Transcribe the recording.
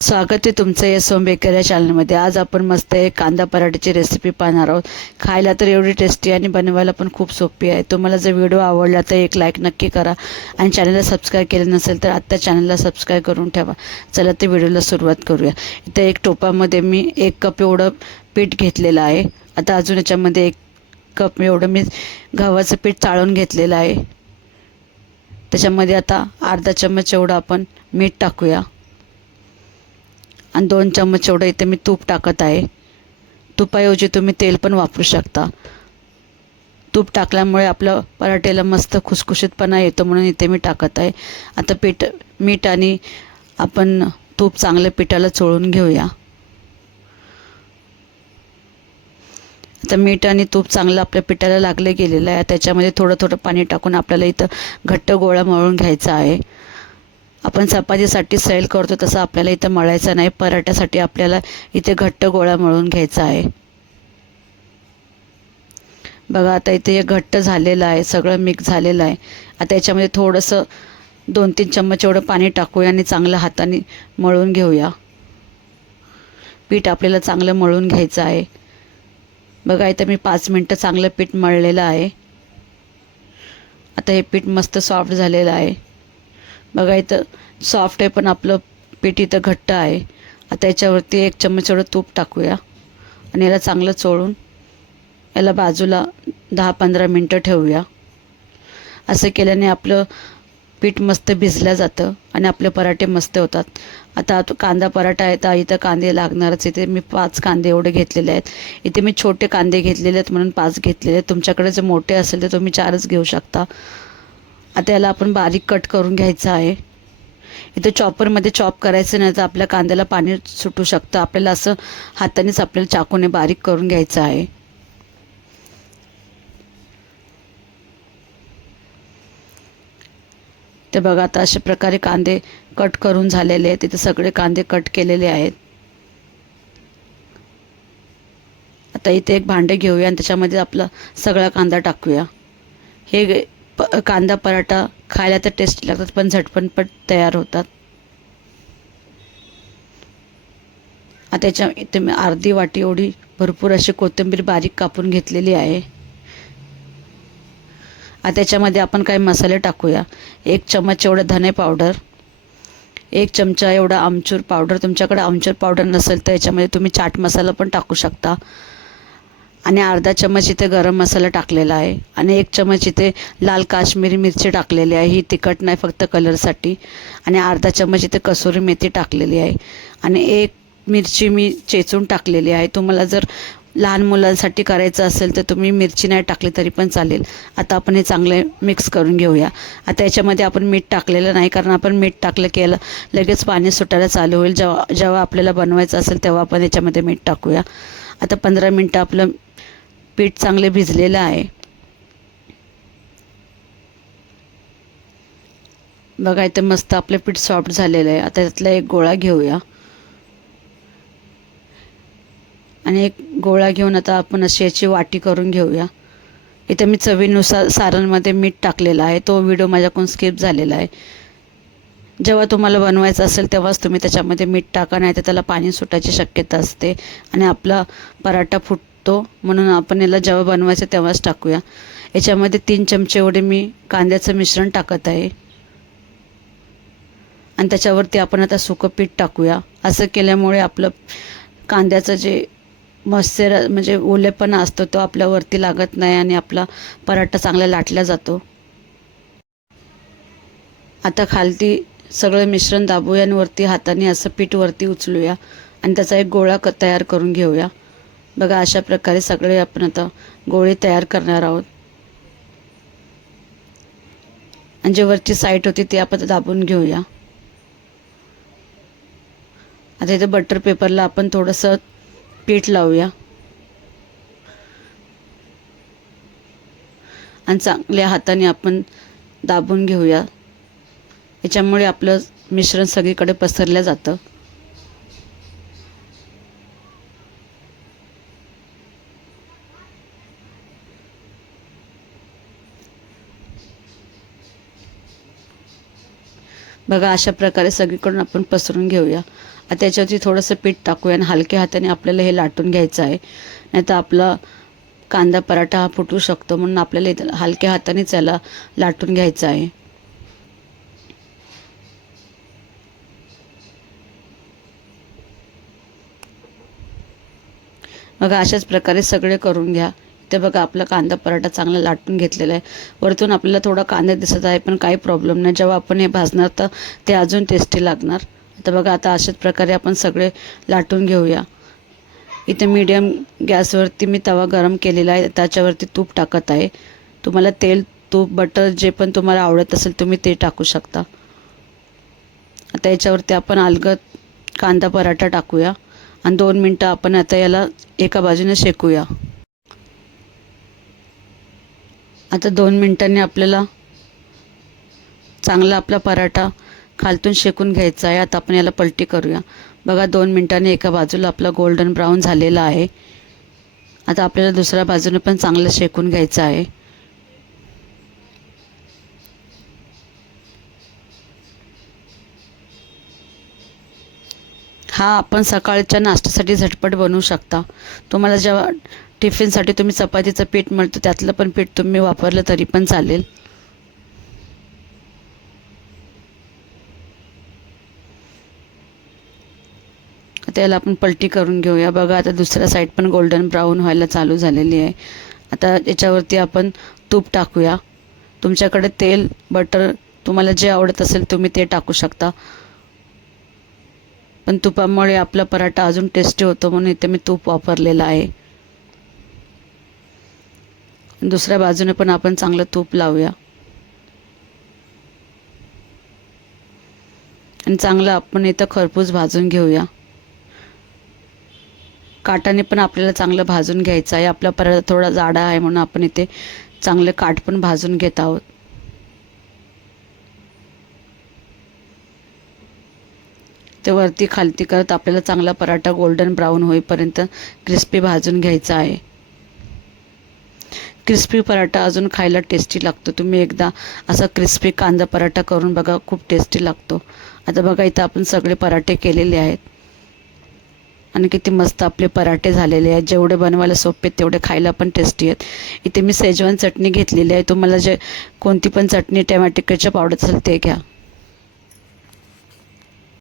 स्वागत आहे तुमचं या सोम बेकर या चॅनलमध्ये आज आपण मस्त एक कांदा पराठ्याची रेसिपी पाहणार आहोत. खायला तर एवढी टेस्टी आणि बनवायला पण खूप सोपी आहे. तुम्हाला जर व्हिडिओ आवडला तर एक लाईक नक्की करा. आणि चॅनलला सबस्क्राईब केलं नसेल तर आत्ता चॅनलला सबस्क्राईब करून ठेवा. चला तर व्हिडिओला सुरुवात करूया. इथं एक टोपामध्ये मी एक कप एवढं पीठ घेतलेलं आहे. आता अजून याच्यामध्ये एक कप एवढं मी गव्हाचं पीठ चाळून घेतलेलं आहे. त्याच्यामध्ये आता अर्धा चम्मच एवढं आपण मीठ टाकूया. आणि दोन चम्मच एवढं इथे मी तूप टाकत आहे. तुपाऐवजी तुम्ही तेल पण वापरू शकता. तूप टाकल्यामुळे आपलं पराठ्याला मस्त खुसखुशीतपणा येतो म्हणून इथे मी टाकत आहे. आता पीठ मीठ आणि आपण तूप चांगलं पिठाला चोळून घेऊया. आता मीठ आणि तूप चांगलं आपल्या पिठाला लागलं गेलेलं आहे. त्याच्यामध्ये थोडं थोडं पाणी टाकून आपल्याला इथं घट्ट गोळा मळून घ्यायचा आहे. आपण चपातीसाठी सैल करतो तसं आपल्याला इथं मळायचं नाही. पराठ्यासाठी आपल्याला इथे घट्ट गोळा मळून घ्यायचा आहे. बघा आता इथे हे घट्ट झालेलं आहे सगळं मिक्स झालेलं आहे. आता याच्यामध्ये थोडंसं दोन तीन चम्मच एवढं पाणी टाकूया आणि चांगलं हाताने मळून घेऊया. पीठ आपल्याला चांगलं मळून घ्यायचं आहे. बघा इथं मी पाच मिनटं चांगलं पीठ मळलेलं आहे. आता हे पीठ मस्त सॉफ्ट झालेलं आहे. बघा इथं सॉफ्ट आहे पण आपलं पीठ इथं घट्ट आहे. आता याच्यावरती एक चम्मच एवढं तूप टाकूया. आणि याला चांगलं चोळून याला बाजूला दहा पंधरा मिनटं ठेवूया. असं केल्याने आपलं पीठ मस्त भिजलं जातं आणि आपले पराठे मस्त होतात. आता तो कांदा पराठा आहे तर इथं कांदे लागणारच. इथे मी पाच कांदे एवढे घेतलेले आहेत. इथे मी छोटे कांदे घेतलेले आहेत म्हणून पाच घेतलेले आहेत. तुमच्याकडे जर मोठे असेल तर तुम्ही चारच घेऊ शकता. आता याला आपण बारीक कट करून घ्यायचं आहे. इथं चॉपरमध्ये चॉप करायचं नाही तर आपल्या कांद्याला पाणी सुटू शकतं. आपल्याला असं हातानेच आपल्याला चाकूने बारीक करून घ्यायचं आहे. ते बघा आता अशा प्रकारे कांदे कट करून झालेले आहेत. तिथे सगळे कांदे कट केलेले आहेत. आता इथे एक भांडे घेऊया आणि त्याच्यामध्ये आपला सगळा कांदा टाकूया. हे गे- प कांदा पराठा खायला तर टेस्टी लागतात पण झटपण पण तयार होतात. आता त्याच्या इथे मी अर्धी वाटी एवढी भरपूर अशी कोथिंबीर बारीक कापून घेतलेली आहे. आता त्याच्यामध्ये आपण काही मसाले टाकूया. एक चमच एवढं धने पावडर एक चमचा एवढा आमचूर पावडर. तुमच्याकडे आमचूर पावडर नसेल तर याच्यामध्ये तुम्ही चाट मसाला पण टाकू शकता. आणि अर्धा चम्मच इथे गरम मसाला टाकलेला आहे. आणि एक चम्मच इथे लाल काश्मीरी मिरची टाकलेली आहे. ही तिखट नाही फक्त कलरसाठी. आणि अर्धा चम्मच इथे कसुरी मेथी टाकलेली आहे. आणि एक मिरची मी चेचून टाकलेली आहे. तुम्हाला जर लहान मुलांसाठी करायचं असेल तर तुम्ही मिरची नाही टाकली तरी पण चालेल. आता आपण हे चांगले मिक्स करून घेऊया. आता याच्यामध्ये आपण मीठ टाकलेलं नाही कारण आपण मीठ टाकलं की याला लगेच पाणी सुटायला चालू होईल. जेव्हा जेव्हा आपल्याला बनवायचं असेल तेव्हा आपण याच्यामध्ये मीठ टाकूया. आता पंधरा मिनटं आपलं पीठ चांगले भिजलेलं आहे. बघा इथे मस्त आपलं पीठ सॉफ्ट झालेलं आहे. आता त्यातला एक गोळा घेऊया. आणि एक गोळा घेऊन आता आपण अशी याची वाटी करून घेऊया. इथे मी चवीनुसार सारणमध्ये मीठ टाकलेलं आहे. तो व्हिडिओ माझ्याकडून स्किप झालेला आहे. जेव्हा तुम्हाला बनवायचं असेल तेव्हाच तुम्ही त्याच्यामध्ये मीठ टाका नाही तर त्याला पाणी सुटायची शक्यता असते. आणि आपला पराठा फुट फुटतो म्हणून आपण याला जेव्हा बनवायचं तेव्हाच टाकूया. याच्यामध्ये तीन चमचे एवढे मी कांद्याचं मिश्रण टाकत आहे. आणि त्याच्यावरती आपण आता सुकं पीठ टाकूया. असं केल्यामुळे आपलं कांद्याचं जे मॉइश्चर म्हणजे ओलेपणा असतो तो आपल्यावरती लागत नाही आणि आपला पराठा चांगला लाटला जातो. आता खालती सगळं मिश्रण दाबूया आणि वरती हाताने असं पीठ वरती उचलूया. आणि त्याचा एक गोळा क तयार करून घेऊया. बघा अशा प्रकारे सगळे आपण आता गोळे तयार करणार आहोत. आणि जे वरची साईट होती ती आपण दाबून घेऊया. आता इथे बटर पेपरला आपण थोडंसं पीठ लावूया. आणि चांगल्या हाताने आपण दाबून घेऊया. याच्यामुळे आपलं मिश्रण सगळीकडे पसरलं जातं. बघा अशा प्रकारे सगळीकडून आपण पसरून घेऊया. आता त्याच्यावरती थोडंसं पीठ टाकूया आणि हलक्या हाताने आपल्याला हे लाटून घ्यायचं आहे. नाही तर आपला कांदा पराठा हा फुटू शकतो म्हणून आपल्याला हलक्या हातानेच याला लाटून घ्यायचं आहे. बघा अशाच प्रकारे सगळे करून घ्या. ते बघा आपला कांदा पराठा चांगला लाटून घेतलेला आहे. वरतून आपल्याला थोडा कांदा दिसत आहे पण काही प्रॉब्लेम नाही. जेव्हा आपण हे भाजणार तर ते अजून टेस्टी लागणार. तर बघा आता अशाच प्रकारे आपण सगळे लाटून घेऊया. इथे मीडियम गॅसवरती मी तवा गरम केलेला आहे. त्याच्यावरती तूप टाकत आहे. तुम्हाला तेल तूप बटर जे पण तुम्हाला आवडत असेल तुम्ही ते टाकू शकता. आता याच्यावरती आपण अलगद कांदा पराठा टाकूया. आणि दोन मिनटं आपण आता याला एका बाजूने शेकूया. आता दोन मिनटांनी आपल्याला चांगला आपला पराठा खालतून शेकून घ्यायचा आहे. आता आपण याला पलटी करूया. बघा दोन मिनटांनी एका बाजूला आपला गोल्डन ब्राऊन झालेला आहे. आता आपल्याला दुसऱ्या बाजूने पण चांगलं शेकून घ्यायचं आहे. हा आपण सकाळच्या नाश्त्यासाठी झटपट बनवू शकता. तुम्हाला जेव्हा टिफिनसाठी तुम्ही चपातीचं पीठ मिळतं त्यातलं पण पीठ तुम्ही वापरलं तरी पण चालेल. त्याला आपण पलटी करून घेऊया. बघा आता दुसऱ्या साईड पण गोल्डन ब्राऊन व्हायला चालू झालेली आहे. आता याच्यावरती आपण तूप टाकूया. तुमच्याकडे तेल बटर तुम्हाला जे आवडत असेल तुम्ही ते टाकू शकता. पण तुपामुळे आपला पराठा अजून टेस्टी होतो म्हणून इथे मी तूप वापरलेलं आहे. दुसऱ्या बाजूने पण आपण चांगलं तूप लावूया. आणि चांगलं आपण इथं खरपूस भाजून घेऊया. काटाने पण आपल्याला चांगलं भाजून घ्यायचं आहे. आपला पराठा थोडा जाडा आहे म्हणून आपण इथे चांगले काठ पण भाजून घेत आहोत. ते वरती खालती करत आपल्याला चांगला पराठा गोल्डन ब्राऊन होईपर्यंत क्रिस्पी भाजून घ्यायचा आहे. क्रिस्पी पराठा अजून खायला टेस्टी लागतो. तुम्ही एकदा असा क्रिस्पी कांदा पराठा करून बघा खूप टेस्टी लागतो. आता बघा इथं आपण सगळे पराठे केलेले आहेत. आणि किती मस्त आपले पराठे झालेले आहेत. जेवढे बनवायला सोपे आहेत तेवढे खायला पण टेस्टी आहेत. इथे मी सेजवान चटणी घेतलेली आहे. तुम्हाला जे कोणती पण चटणी टॅमॅटो केचप आवडत असेल ते घ्या.